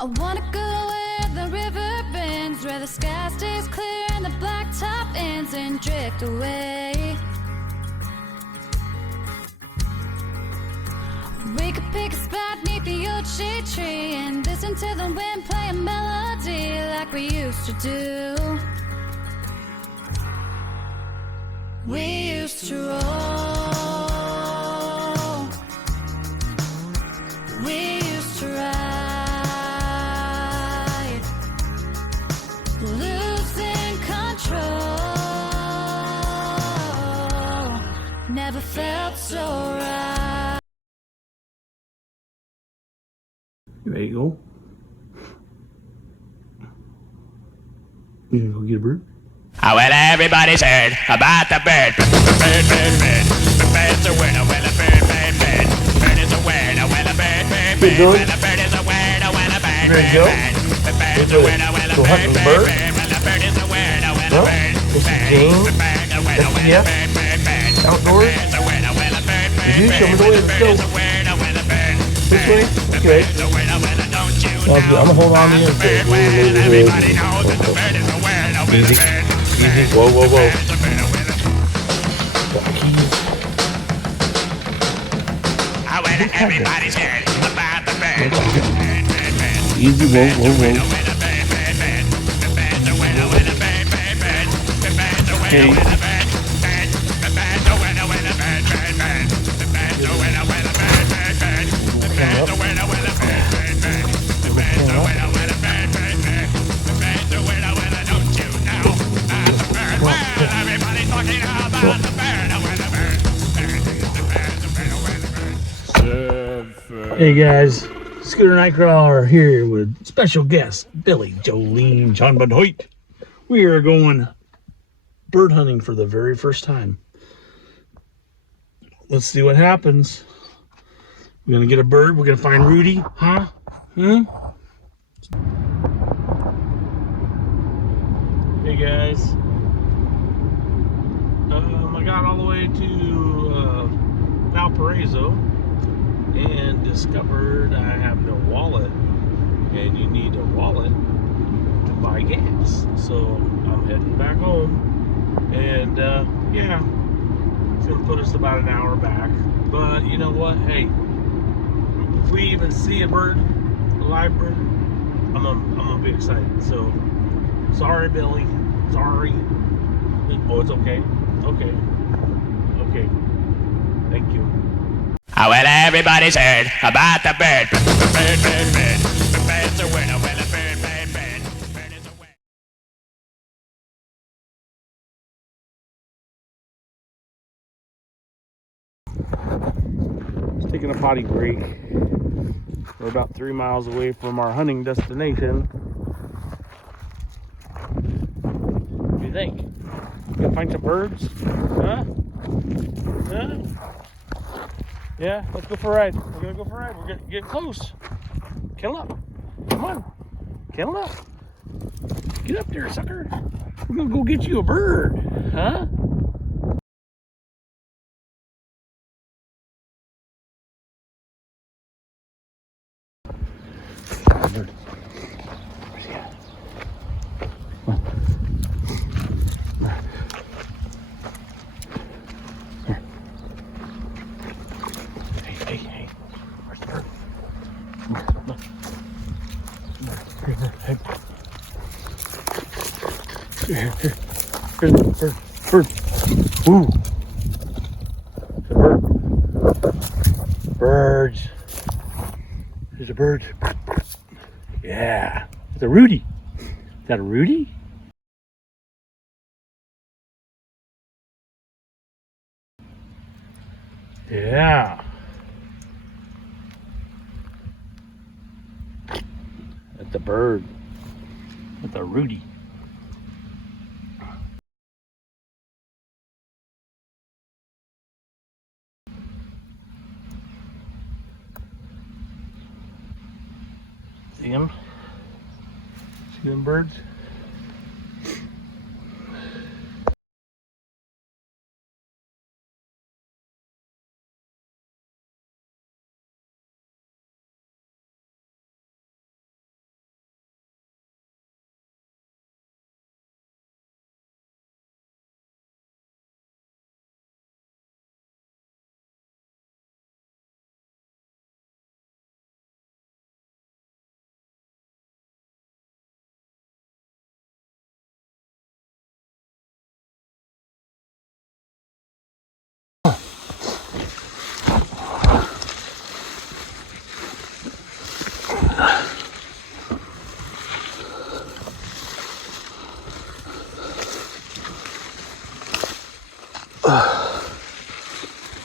I wanna go where the river bends, where the sky stays clear and the blacktop ends, and drift away. We could pick a spot neath the old shade tree and listen to the wind play a melody like we used to do. We used to roll. We used to ride, losing control. Never felt so right. There you go. You gonna go get a bird? Oh, well, everybody's heard about the bird. Bird, bird, bird. The bird's a winner, well, a bird, bird, bird. Bird is a winner, well, a bird, bird, bird. Well, a bird is a winner, well, a bird, bird, bird. The bird's a winner, well, a bird, bird, bird. Well, a bird is a winner, well, a bird, bird. The bird's a winner, well, a bird, bird, bird. Outdoors? The bird's a winner, well, a bird, bird, You do show me the way. Let's go. This way? Okay. I'm gonna hold on to you and say, everybody knows that the bird is a winner, well, a easy. bird. Easy. Whoa, whoa, whoa. Got the keys. Everybody's heard about the bird. Easy. Whoa, whoa, whoa. Okay. Hey guys, Scooter Nightcrawler here with special guest Billy, Joleene, Shon, and Hoyt. We are going bird hunting for the very first time. Let's see what happens. We're gonna get a bird. We're gonna find Rudy, huh? Hey guys, I got all the way to Valparaiso and discovered I have no wallet, and you need a wallet to buy gas. So I'm heading back home, and yeah, it's gonna put us about an hour back. But you know what? Hey, if we even see a bird, a live bird, I'm gonna be excited. So sorry, Billy. Sorry. Oh, it's okay. Okay. Okay. Thank you. Oh, well, everybody's heard about the bird. Bird, bird, bird. The bird's a winner, well, a bird, bird, bird. Bird is a winner. Just taking a potty break. We're about 3 miles away from our hunting destination. What do you think? Gonna find some birds? Huh? Huh? Yeah, let's go for a ride. We're gonna go for a ride. We're getting close. Kennel up. Come on. Kennel up. Get up there, sucker. We're gonna go get you a bird. Huh? Bird. Where's he at? Come on. Here. Hey. Where's the bird? Come here, look. Here, hey. Here. Here's the bird. Ooh. The bird. Birds. There's a bird. Yeah. It's a Rudy. Is that a Rudy? Yeah. That's a bird. That's a Rudy. See him? See them birds?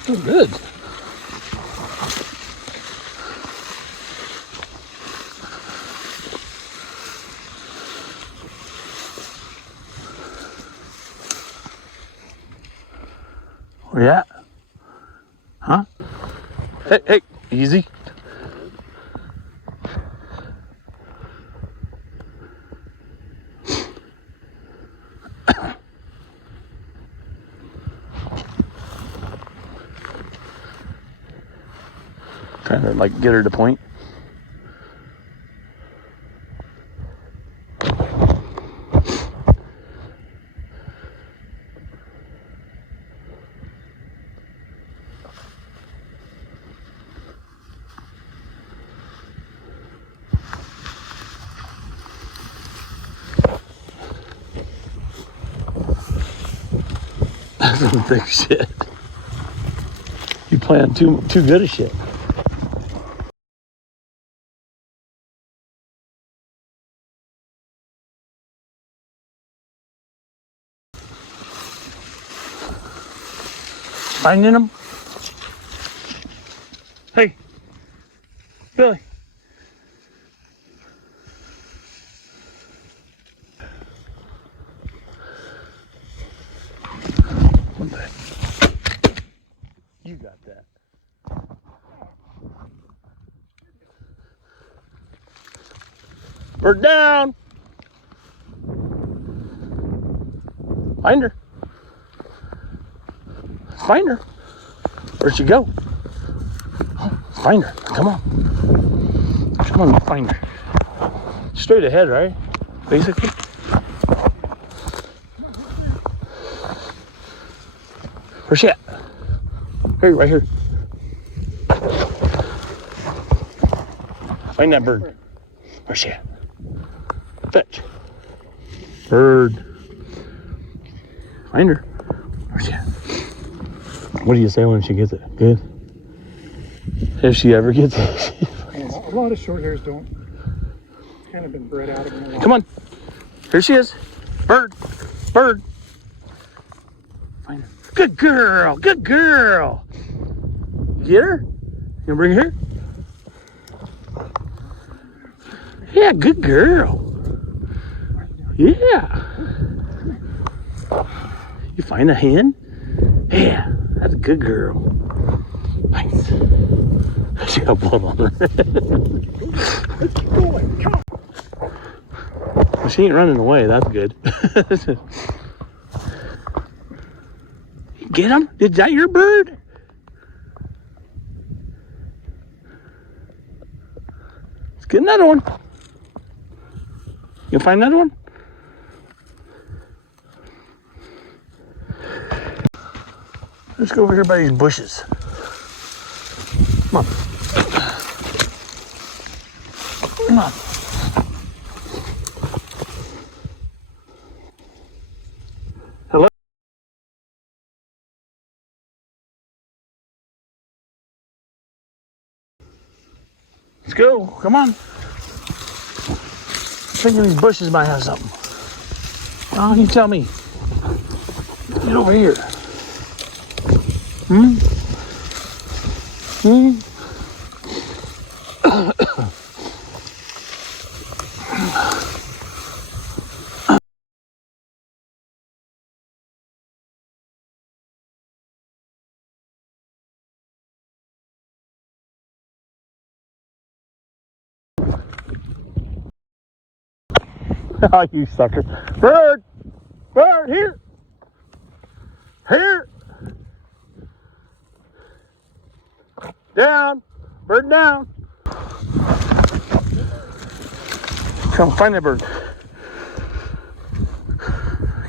Oh, good. Where you at? Huh? Hey, hey, easy. Trying to like get her to point. Some thick shit. You playing too good a shit. Finding them? Hey, Billy. One day. You got that. Bird down. Find her. Find her. Where'd she go? Find her. Come on. Come on, find her. Straight ahead, right? Basically. Where's she at? Here, right here. Find that bird. Where's she at? Fetch. Bird. Find her. Where's she at? What do you say when she gets it? Good? If she ever gets it. A lot of short hairs don't. Kind of been bred out of them. Come on. Here she is. Bird. Bird. Find her. Good girl. Good girl. Get her? You gonna bring her here? Yeah, good girl. Yeah. You find a hen? Yeah, that's a good girl. Nice. She got blood on her. Well, she ain't running away. That's good. Get him? Is that your bird? Let's get another one. You find another one? Let's go over here by these bushes. Come on. Come on. Hello? Let's go. Come on. I'm thinking these bushes might have something. Oh, you tell me. Get over here. Hmm? Hmm? Oh, you sucker. Bird! Bird, here! Here! Down! Bird down! Come find that bird.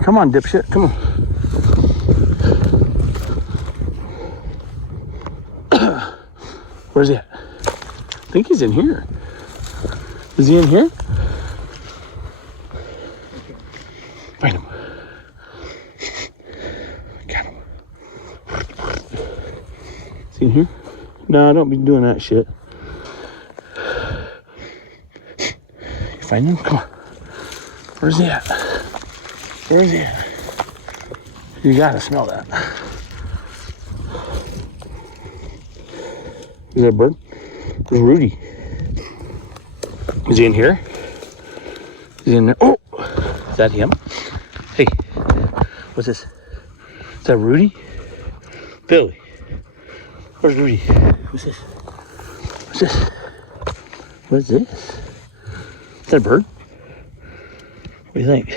Come on, dipshit. Come on. Where's he at? I think he's in here. Is he in here? Find him. Got him. Is he in here? No, don't be doing that shit. You find him? Come on. Where's he at? Where is he at? You gotta smell that. Is that a bird? There's Rudy. Is he in here? Is he in there? Oh! Is that him? Hey, what's this? Is that Rudy? Billy. Where's Rudy? What's this? What's this? What's this? Is that a bird? What do you think?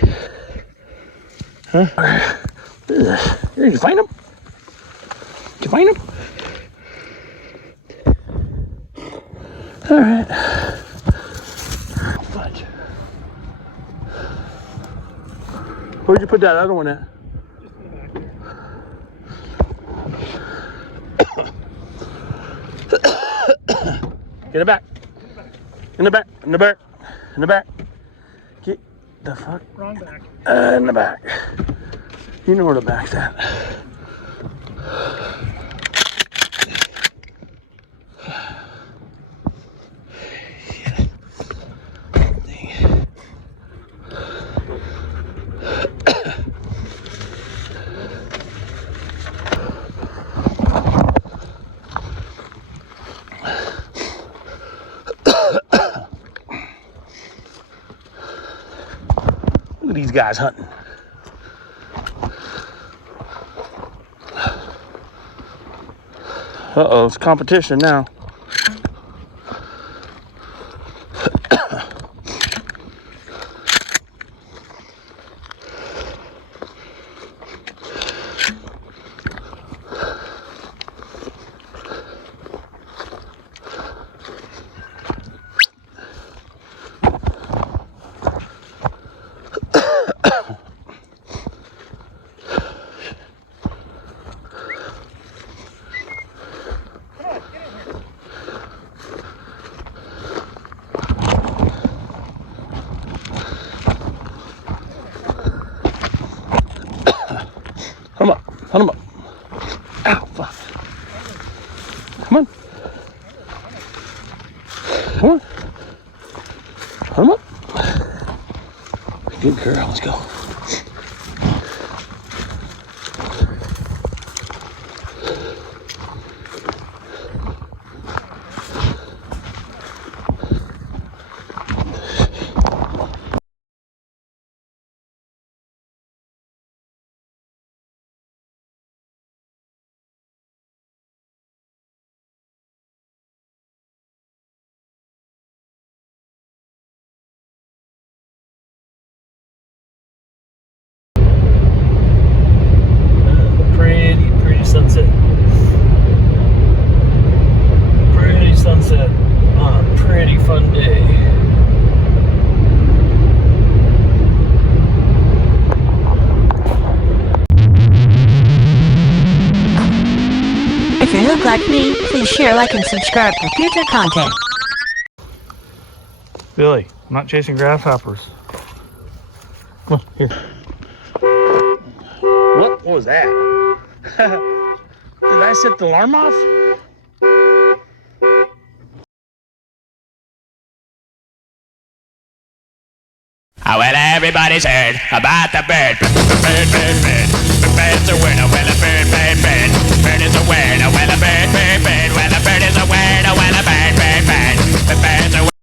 Huh? What is this? Did you find him? Did you find him? All right. Fudge. Where'd you put that other one at? Get it back. In the back. In the back. In the back. Get the fuck. Wrong back. In the back. You know where the back's at. Look at these guys hunting. Uh-oh, it's competition now. Hunt him up. Hunt him up. Ow, fuck. Come on. Come on. Hunt him up. Good girl. Let's go. Pretty sunset. Pretty sunset on a pretty fun day. If you look like me, please share, like, and subscribe for future content. Billy, I'm not chasing grasshoppers. Come on, here. What was that? Did I set the alarm off? Well, everybody's heard about the bird. Bird, bird, bird. The bird's a winner. Well, a bird, bird, bird. Bird is a winner. Well, a bird, bird.